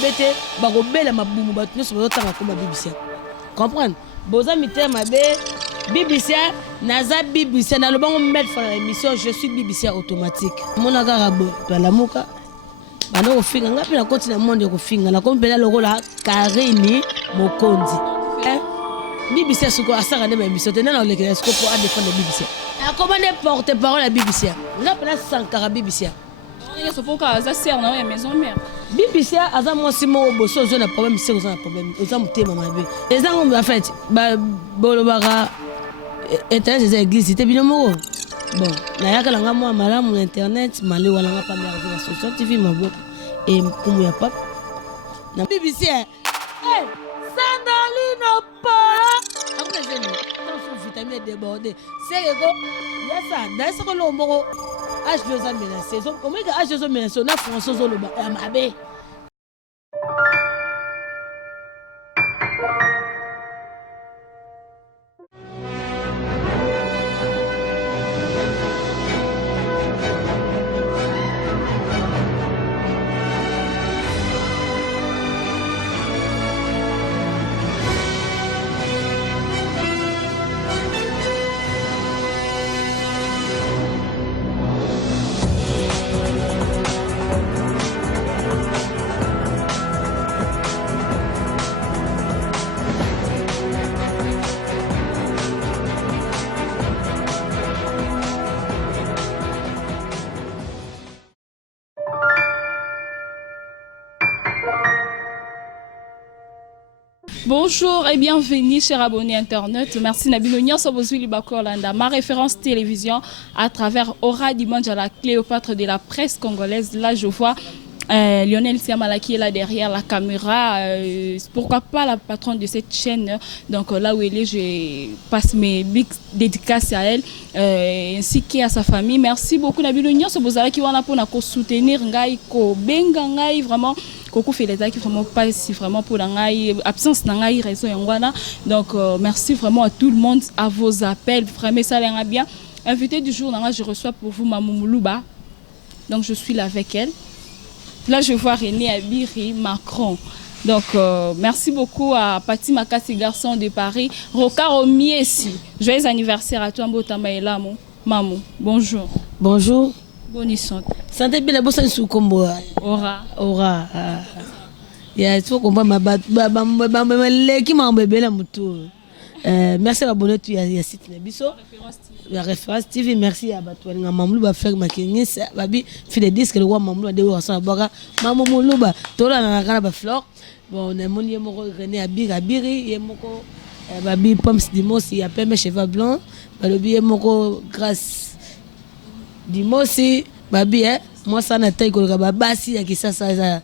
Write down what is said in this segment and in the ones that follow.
mabete bakobela mabumu bato nyonso bazotanga koma bibisia comprendre boza mitère mabe bibisia naza bibisia nalobango mettre fa émission je suis bibisia automatique mona kaka balamuka bana kofinga ngapi na koti na monde kofinga na kombela lokola Karine Mokonzi bibisia suko asaka ne ba émission te na olekela suko pour défendre bibisia a commandé porte-parole à bibisia ngapi na sankara bibisia il faut que ça serve dans la maison mère. BBC a ça moi si mon bosso zone a problème c'est un problème aux hommes thème mabe les gens en fait ba bolobara internet des églises c'était bien mo bon na yaka langa moi malamu internet mali wala nga pa merveille social TV mabo et comme ya pap na BBC eh Sandalino pa après c'est nous vitamine débordé c'est ego yesa dans ce que l'on moro H2 a menacé. Comment est-ce que H2 a menacé? On a François Zoloba. Amabe. Bonjour et bienvenue chers abonnés internet. Merci Nabino Nyonso Bozuli Bakolanda, ma référence télévision à travers Aura Dimanche à la Cléopâtre de la presse congolaise. Là je vois Lionel Siamala qui est là derrière la caméra. Pourquoi pas la patronne de cette chaîne. Donc là où elle est, je passe mes big dédicaces à elle ainsi qu'à sa famille. Merci beaucoup Nabino Nyonso Bozala qui wana pona ko soutenir ngai ko benga ngai vraiment. Coco fait les actes vraiment pas si vraiment pour l'absence d'angaï raison yangwana. Donc merci vraiment à tout le monde à vos appels vraiment ça l'a bien. Invité du jour je reçois pour vous Mamou Moulouba. Donc je suis là avec elle. Là je vois René Abiri Macron. Donc merci beaucoup à Pati Makasi garçon de Paris. Rokaro Miesi. Joyeux anniversaire à toi Mbotama et Lamo. Mamou. Bonjour. Bonjour. Bonne santé. Santé bien la bossa sous combo. Aura. Ya il faut comprendre ma qui m'a bébé la moto. Merci à abonner tu ya site na biso. La référence TV merci à Batouan Mamlou ba faire makingi babi fi des disques le roi Mamlou de wa sa boka Mamou Luba tola na kana ba fleur. Bon on a moni moko René Abiri yemoko babi Poms Dimos ya pembe cheveux blancs balobi moko grâce Dimosi babi moi ça na taille ko ba basi ya kisasa za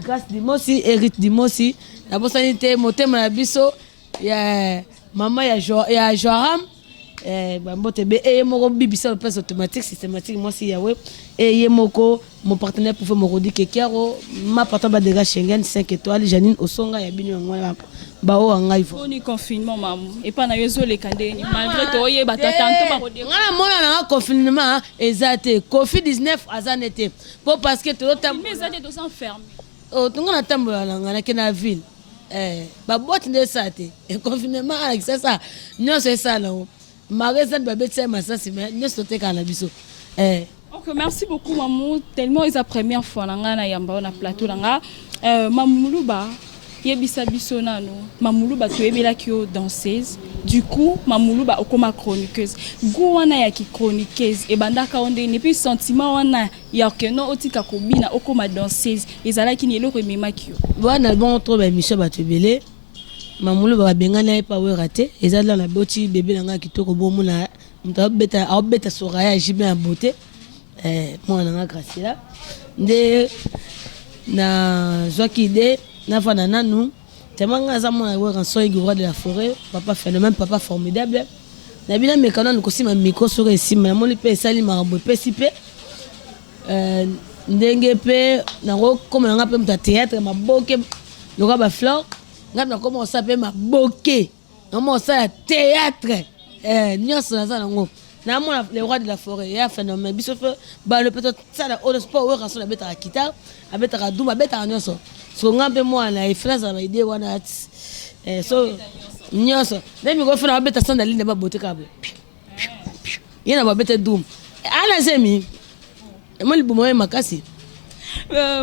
grâce Dimosi Eric Dimosi la possibilité motema na biso ya mama ya Joram bambote be moko bibisa le place automatique systématique moi si ya web et moko mon partenaire pour faire moko di kekero ma patron ba déjà Schengen 5 étoiles Janine Osonga ya bino ngwa bao anga ifo on confinement maman et pas na yezo le kandeni malgré to ye batata to ba kodé ngana mona na confinement ezate Covid-19 azanete pour parce que tout temps mais ezate to s'enfermer oh ngana tambola ngana ke na ville ba boîte de sate et confinement avec ça non c'est ça non magasin ba betsa massa c'est mais ne sauter kana biso OK merci beaucoup Mamou tellement c'est la première fois na yamba na plateau nga Mamou Luba yebisa biso nano Mamoulouba toyebela ki yo danseuse du coup Mamoulouba okoma chroniqueuse go wana ya ki chroniqueuse e bandaka onde ne puis sentiment wana ya keno otika kobina okoma danseuse ezalaki ni eloko ememaki yo wana bon trop ba émission batebele Mamoulouba bengana pa we raté ezala na boti bébé nanga kitoko bomuna mtabeta abeta soraya jibe en beauté mwana nga Graciela nde na Joakide na fana nanu tellement nga za mwana we rançon igora de la forêt papa phénomène papa formidable na bina mekana ko sima micro sur esima moni pe sali marabo pe sipe ndenge pe na ko comme nga pe mta théâtre maboke loka ba fleur nga na commencer pe maboke na ça théâtre nyonso na za nango na mona le roi de la forêt ya phénomène biso fe ba le peut-être ça la au sport we rançon na beta guitare abeta douma beta nyonso so ngambe mwana ifraza ba idée wana so nyoso demi go funa beta sanda line ba bote kabo yena ba beta dum ana zemi moi libumo makasi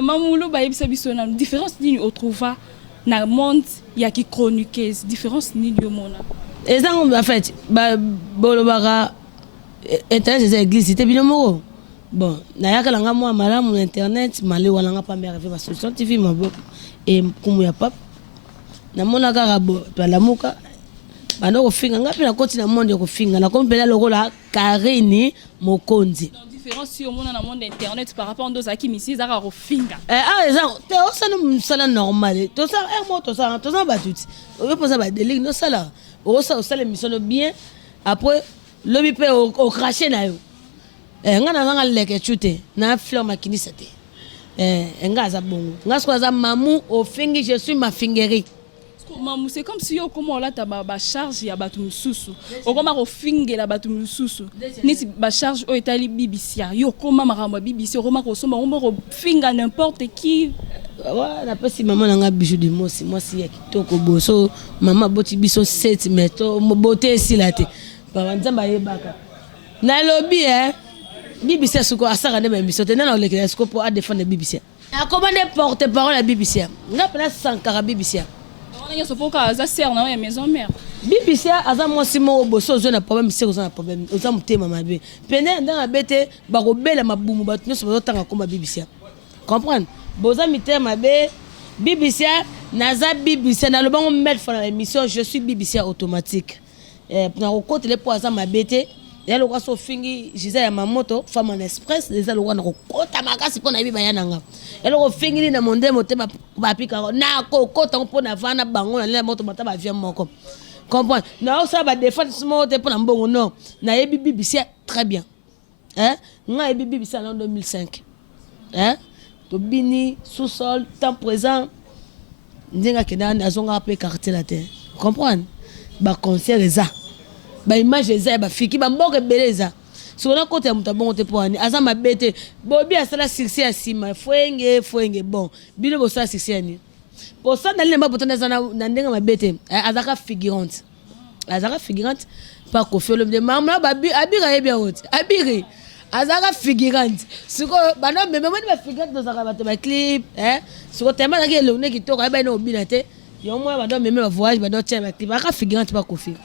Mamoulo ba yebisa biso na différence ni otrouva na monde ya ki chroniqueuse différence ni yo mona ezango en fait ba bolobaka internet c'est église c'était bien moko bon na yakala nga moi malamu internet mali wala nga pa mère ba solution tv maboko et kumu ya pap na mona kaka bo to lamuka bando ko finga ngapi na koti na monde ko finga na kompela lokola Karine Mokonzi différence sur mon monde internet par rapport aux aki misi za ko finga ezango te osana musala normal to ça to ça ba tout on peut ça ba délire no sala osala mission bien après lobi pe au cracher na yo ngana ngana leke chute na fleur makini sate ngaza bongo ngasko za mamu au fingi je suis ma fingerie mamu c'est comme si yo comment là ta ba charge ya batu mususu okoma ko fingela batu mususu niti ba charge o etali BBC yo koma marama BBC okoma ko soma ko finga n'importe qui ouais na pesi maman nga bijou de moi si ya kitoko boso mama boti biso 7 meto boté silate ba nzamba yebaka na lobby BBC suko asaka ne émission te na olekela suko pour défendre BBC a commandé porte-parole à BBC nga pena 140 BBC on a sopoka za ser na maison mère BBC aza mwasi mo boso zo na problème c'est na problème oza mutema mabe pene ndanga bete ba ko bela mabumu ba tunso ba tanga koma BBC comprendre boza mitema mabe BBC naza BBC na lobango mettre for l'émission je suis BBC automatique na ko côté les poids za mabete ya lokwa so fingi jiza ya mamoto femme en express les lokwa na ko kota makasi pona biba yananga ya lokwa fingi na monde mote ba pika na ko kota ko na vana bango na la moto bata ba vient moko comprendre na ça ba défense mote pona mbongo non na yebi BBC très bien nga yebi BBC en 2005 to bini sous-sol temps présent ndinga kena azonga pe quartier la terre comprendre ba concert eza ba image eza ba fiki ba mboke beleza so na côté ya mutabongo te poani aza mabete bobi asala succès ya sima foenge bon bino bo sa succès ni pour ça dans les mabotana za na ndenga mabete azaka figurante pas ko fait le de mama ba abira yebia wote abiri azaka figurante siko bana même ba figurante dans za ba clip siko tema na ke le ne kitoko ba no binate yo moi ba do même ba voyage ba do tiens ba clip aka figurante pas ko fait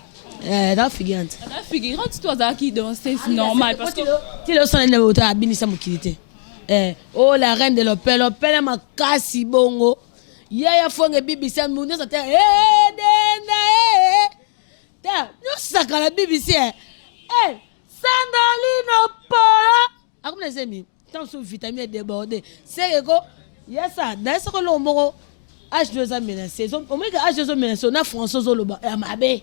la figurante toi ça qui danse c'est normal parce que tu le sens na auto abinisa mukilité oh la reine de l'opéra ma kasi bongo ya fonge BBC munyo sa te ta no saka la BBC Sandalino Pora akuna semi tant sous vitamine débordé c'est que yesa dans ce que le moko H2 a menacé au moins que H2 menacé na François Zoloba ya mabe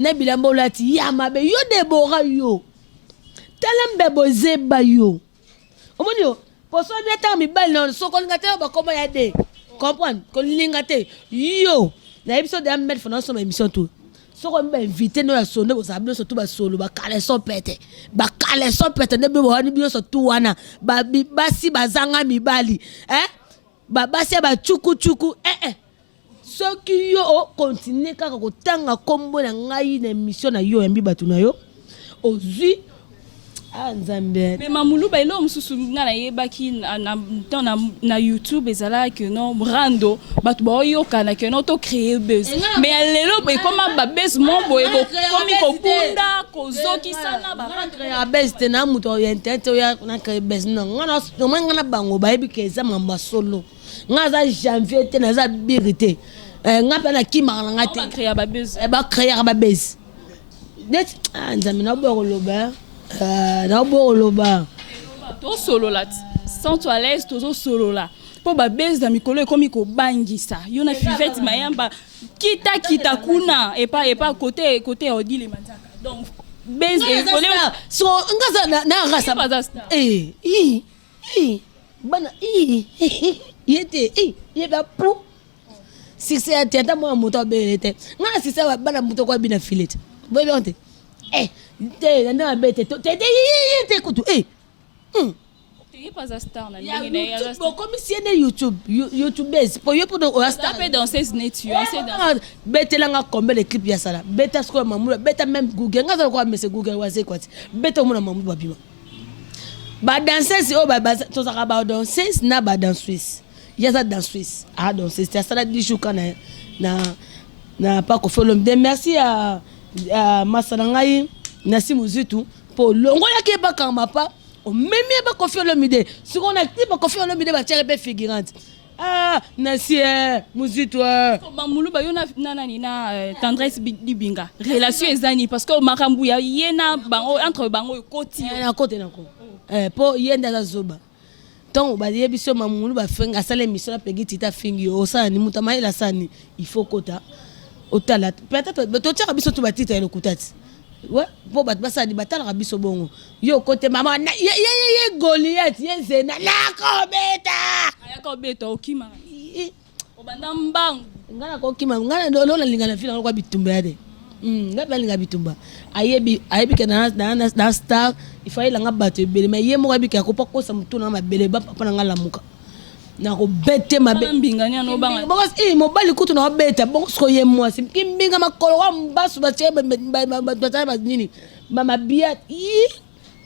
na bilambo lati ya mabe yo debora yo telembe bozeba yo omoni yo poso biata mi bal non so ko ngate ba koma ya de comprendre ko lingate yo na episode de mettre fona so émission tout so ko mba inviter no ya sonde bo sablo so tout ba solo ba kaleso pete ne be bo hani bi so tout wana ba basi bazanga mibali ba basi ba chuku ce qui yo continue kaka kotanga kombo na ngai na émission na yo yambi batu na yo ozui nzambe mais mamulu ba ilo mususu ngana yebaki na YouTube ezala que non rando batu ba yo kana que non to créer buzz mais lelo be comment ba buzz mombo ebo komi kokunda kozoki sana ba créer buzz te na muto ya internet ya na créer buzz non ngana bango ba yebi ke za mamba solo ngaza janvier te na za birité ngapa na kimaka na ngate créer ba buzz ba créer ba buzz net nzambe na bo loba na bo loba to solo la sans toi l'aise to solo la po ba buzz da mikolo ekomi ko bangisa yo na fivette mayamba kita kuna et pas côté odile manzaka donc buzz et volé so ngaza na rasa bana yete yeba pou si c'est tenta moi moto belete nga si ça bana moto ko bina filete boy bonte te na bete te kutu Il n'est pas un star. Il y a YouTube, comme si il y a YouTube, YouTubeuse. Pour y pour un star. Tu peux danser ce net, tu as bête là combien de clips il y a ça là. Bête à ce qu'on mamoula, bête même Google. Nga quoi mais c'est Google wa c'est quoi. Bête au monde mamoula babima. Ba danser si oh ba to ça ba danser na ba dans Suisse. Il y a ça dans Suisse. Ah danser c'est ça là 10 jours quand na pas ko fait l'homme. Merci à Masalangai Nassim Ouzitou pour longola qui pas quand ma pas. Même pas confier l'homme idée. Si on active pas confier l'homme idée va tirer peu figurante. Ah Nassim Ouzitou. Mamoulou ba yo na tendresse libinga. Relation ezani parce que makambu ya yena bango entre bango côté na côté nako. Pour yenda za zoba. Donc ba yebiso mamoulou ba fenga sala mission la pegi tita fingi o sa ni mutama ila sani il faut kota. Otala peut-être to tira biso tu ba tita le kutati. Ouais pour bat basa di batala biso bongo. Yo côté maman ye Goliath ye Zena na ko beta. Aya ko beta okima. Obanda mbangu. Ngana ko okima ngana lo la lingana fila ko bitumba yade. Ngaba linga bitumba. Ayebi ke na star il fallait la ngabate bele mais ye mo bi ke ko poko sa mutuna ma bele ba papa na ngala muka. Na ko bete ma be mbinganya no banga bokos mo bali kutu na beta bokos ko ye mo sim kimbinga makolo wa mbasu ba chebe ba nini mama bia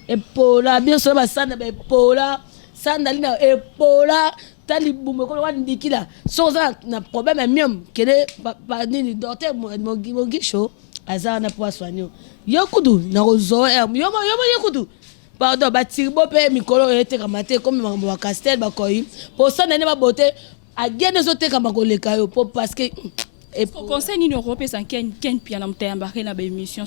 epola bien so ba sanda ba epola sanda lina epola tali bume ko wa ndikila so za na problème miam kele pa nini docteur mo gisho azana na po soigner yo kudu na rozo yo kudu pardon ba tirbo pe mikolo ete kamate comme ba castel ba koyi pour ça nene ba boté a gene zo te kamako le kayo pour parce que et pour conseil ni européen sans ken piana mta embarquer na ba émission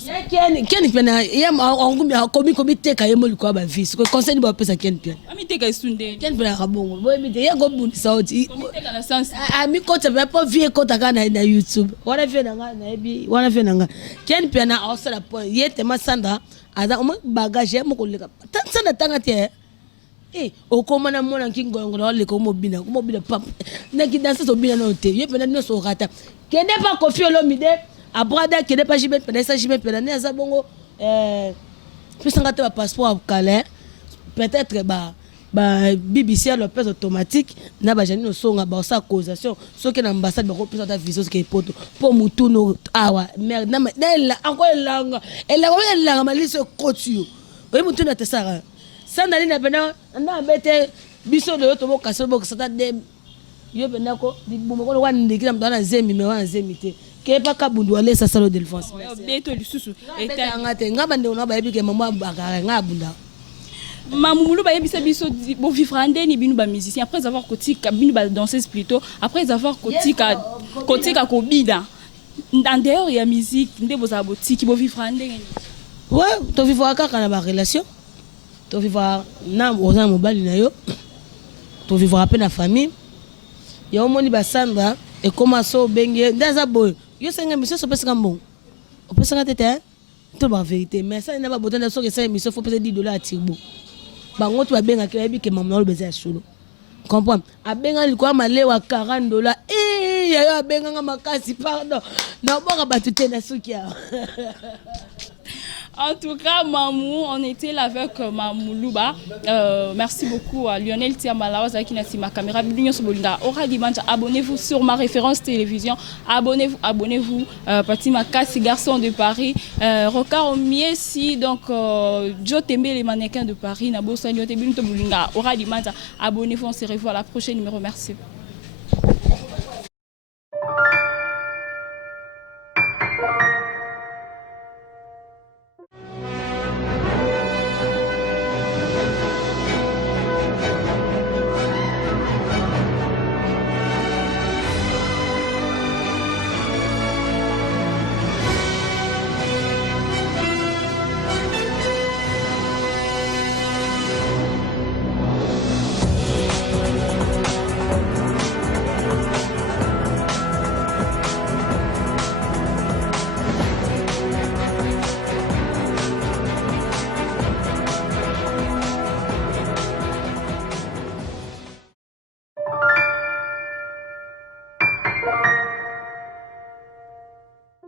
ken piana yam ngumi komi te kayo mo likwa ba vis ko conseil ni ba pesa ken piana ami te ka sunde ken piana ka bongo boy mi te ya go buni sauti komite kana sens ami ko te ba po vie ko ta kana na YouTube wana fe na nga ken piana au ça la point yete masanda ada uma bagage mo ko leka tanta tanga te okoma na mona kingongo na le ko mobina pap na ki danser so bina no te ye pena no so rata kene pas confier l'homme a brada kene pas jibe pena sa jibe pena ne za bongo pisanga te ba passeport calais peut-être ba BBC Lopez automatique na ba jani no songa ba sa causation so ke na ambassade ba ko pesa ta visa ke poto pour mutu no awa merde na la encore elanga malise kotio oyi mutu na tesara sandali na pena na bete biso de to boka so boka sata de yo pena ko di bumo ko wan ndikira mtana zemi me wan zemi te ke pa kabundu wale sa salo de France beto lisusu eta ngate ngaba nde ona ba yebike mama bakara ngabunda Mamoulou ba yebisa biso bo vivre ndeni binu ba musicien après avoir kotika binu ba danseuse plutôt après avoir kotika ko bida en dehors ya musique nde boza botiki bo vivre ndeni ouais to vivre kaka na ba relation to vivre na oza mobali na yo to vivre après na famille ya omoni ba Sandra et comment so benge ndaza boy yo senga monsieur so pesa ngambon o pesa ngate to ba vérité mais ça na ba botana so que ça monsieur faut peser $10 à Tirbo bango to benga ke yebi ke mamna lo beza solo comprendre abenga likwa malewa $40 ya yo abenga nga makasi pardon na boka batute na sukia. En tout cas, Mamou, on était là avec Mamoulouba. Merci beaucoup à Lionel Tiamalawa qui n'a pas ma caméra. Aura Dimanja, abonnez-vous sur ma référence télévision. Abonnez-vous. Patima Kassi, garçon de Paris. Rocard Miesi, donc Joe Tembe, les mannequins de Paris. Nabo Sanyo Tebulinto Boulinga. Aura Dimanja, abonnez-vous. On se revoit à la prochaine numéro. Merci.